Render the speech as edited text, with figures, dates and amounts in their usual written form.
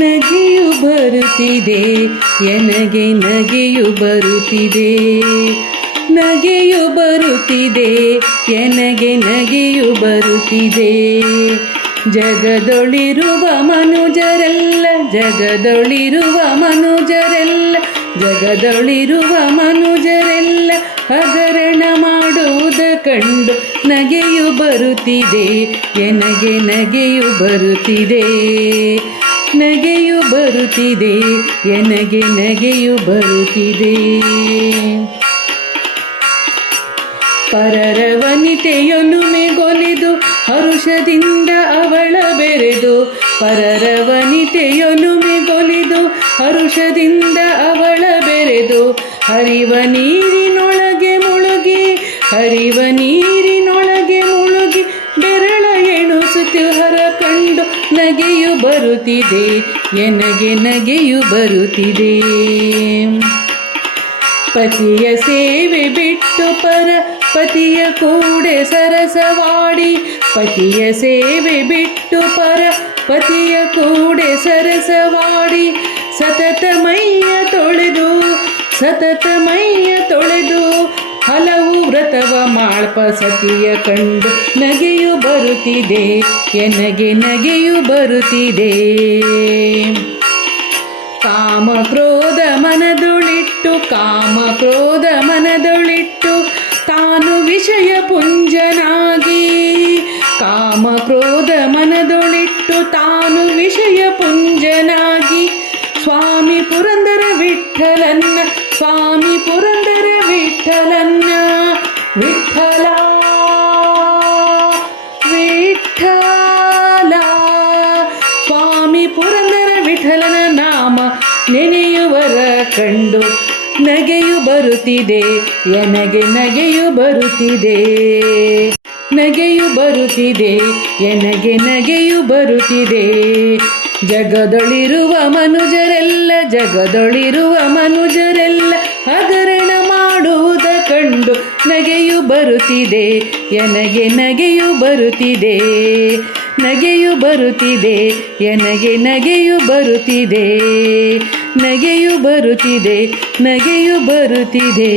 ನಗೆಯು ಬರುತ್ತಿದೆ ಎನಗೆ ನಗೆಯು ಬರುತ್ತಿದೆ, ನಗೆಯು ಬರುತ್ತಿದೆ ಎನಗೆ ನಗೆಯು ಬರುತ್ತಿದೆ. ಜಗದೊಳಿರುವ ಮನುಜರೆಲ್ಲ ಜಗದೊಳಿರುವ ಮನುಜರೆಲ್ಲ ಜಗದೊಳಿರುವ ಮನುಜರೆಲ್ಲ ಹಗರಣ ಮಾಡುವುದ ಕಂಡು ನಗೆಯು ಬರುತ್ತಿದೆ ಎನಗೆ ನಗೆಯು ಬರುತ್ತಿದೆ, ನಗೆಯು ಬರುತ್ತಿದೆ ಎನಗೆ ನಗೆಯು ಬರುತ್ತಿದೆ. ಪರರ ವನಿತೆಯೊಲುಮೆಗೊಲಿದು ಹರುಷದಿಂದ ಅವಳ ಬೆರೆದು, ಪರರ ವನಿತೆಯೊಲುಮೆಗೊಲಿದು ಹರುಷದಿಂದ ಅವಳ ಬೆರೆದು, ಹರಿವ ನೀರಿನೊಳಗೆ ಮುಳುಗಿ ಹರಿವ ನೀರಿನೊಳಗೆ ಮುಳುಗಿ ಬೆರಳ ಎಣಿಸುತ್ತಿಹರ ಕಂಡು ನಗೆಯು ಬರುತ್ತಿದೆ ಎನಗೆ ನಗೆಯು ಬರುತ್ತಿದೆ. ಪತಿಯ ಸೇವೆ ಬಿಟ್ಟು ಪರ ಪತಿಯ ಕೂಡೆ ಸರಸವಾಡಿ, ಪತಿಯ ಸೇವೆ ಬಿಟ್ಟು ಪರ ಪತಿಯ ಕೂಡೆ ಸರಸವಾಡಿ, ಸತತ ಮೈಯ ತೊಳೆದು ಸತತ ಮೈಯ ತೊಳೆದು ಹಲವು ವ್ರತವ ಮಾಳ್ಪ ಸತಿಯ ಕಂಡು ನಗೆಯು ಬರುತ್ತಿದೆ ಎನಗೆ ನಗೆಯು ಬರುತ್ತಿದೆ. ಕಾಮ ಕ್ರೋಧ ಮನದೊಳಿಟ್ಟು ಕಾಮ ಕ್ರೋಧ ಮನದೊಳಿಟ್ಟು ತಾನು ವಿಷಯ ಪುಂಜನಾಗಿ, ಕಾಮ ಕ್ರೋಧ ಮನದೊಳಿಟ್ಟು ತಾನು ವಿಷಯ ಪುಂಜನಾಗಿ, ಸ್ವಾಮಿ ಪುರಂದರ ವಿಠಲನ್ನ ಸ್ವಾಮಿ ಪುರಂದರ ವಿಠಲನ್ನ ವಿಠಲ ವಿಠಲ ಸ್ವಾಮಿ ಪುರಂದರ ವಿಠಲನ ನಾಮ ನೆನೆಯುವರ ಕಂಡು ನಗೆಯು ಬರುತ್ತಿದೆ ಎನಗೆ ನಗೆಯು ಬರುತ್ತಿದೆ, ನಗೆಯು ಬರುತ್ತಿದೆ ಎನಗೆ ನಗೆಯು ಬರುತ್ತಿದೆ. ಜಗದೊಳಿರುವ ಮನುಜರೆಲ್ಲ ಜಗದೊಳಿರುವ ಮನುಜರೆಲ್ಲ ಹಗರಣ ಮಾಡುವುದ ಕಂಡು ನಗೆಯು ಬರುತ್ತಿದೆ ಎನಗೆ ನಗೆಯು ಬರುತ್ತಿದೆ, ನಗೆಯು ಬರುತ್ತಿದೆ ಎನಗೆ ನಗೆಯು ಬರುತ್ತಿದೆ, ನಗೆಯು ಬರುತ್ತಿದೆ ನಗೆಯು ಬರುತ್ತಿದೆ.